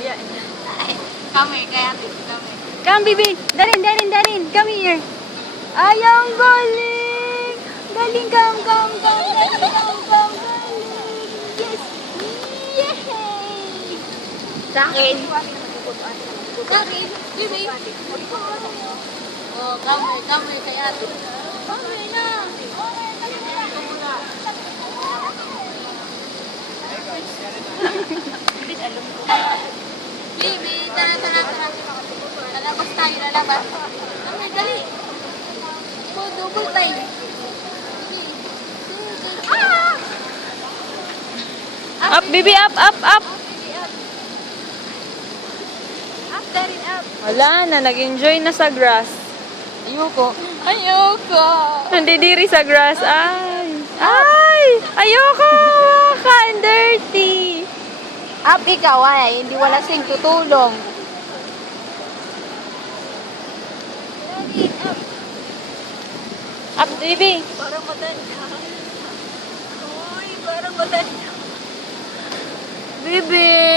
Come here, kaya ate. Come here. Come, baby. Darin. Come here. Ayang galing. Galing, come. Galing. Yes. Yay! Sa akin. Sa akin. Baby. Oh, come here, kaya ate. Come here na. Baby, tara. Lalabas tayo, lalabas. Come here, dali. Oh, double time. Ah! Up, baby, up. Up, darin, up. Wala na, nag-enjoy na sa grass. Ayoko. Nandidiri sa grass. Ayoko. Kan dirty. Up ikaw ay, hindi wala sing tutulong. Up, baby. Parang matanda. Uy, parang matanda. Baby.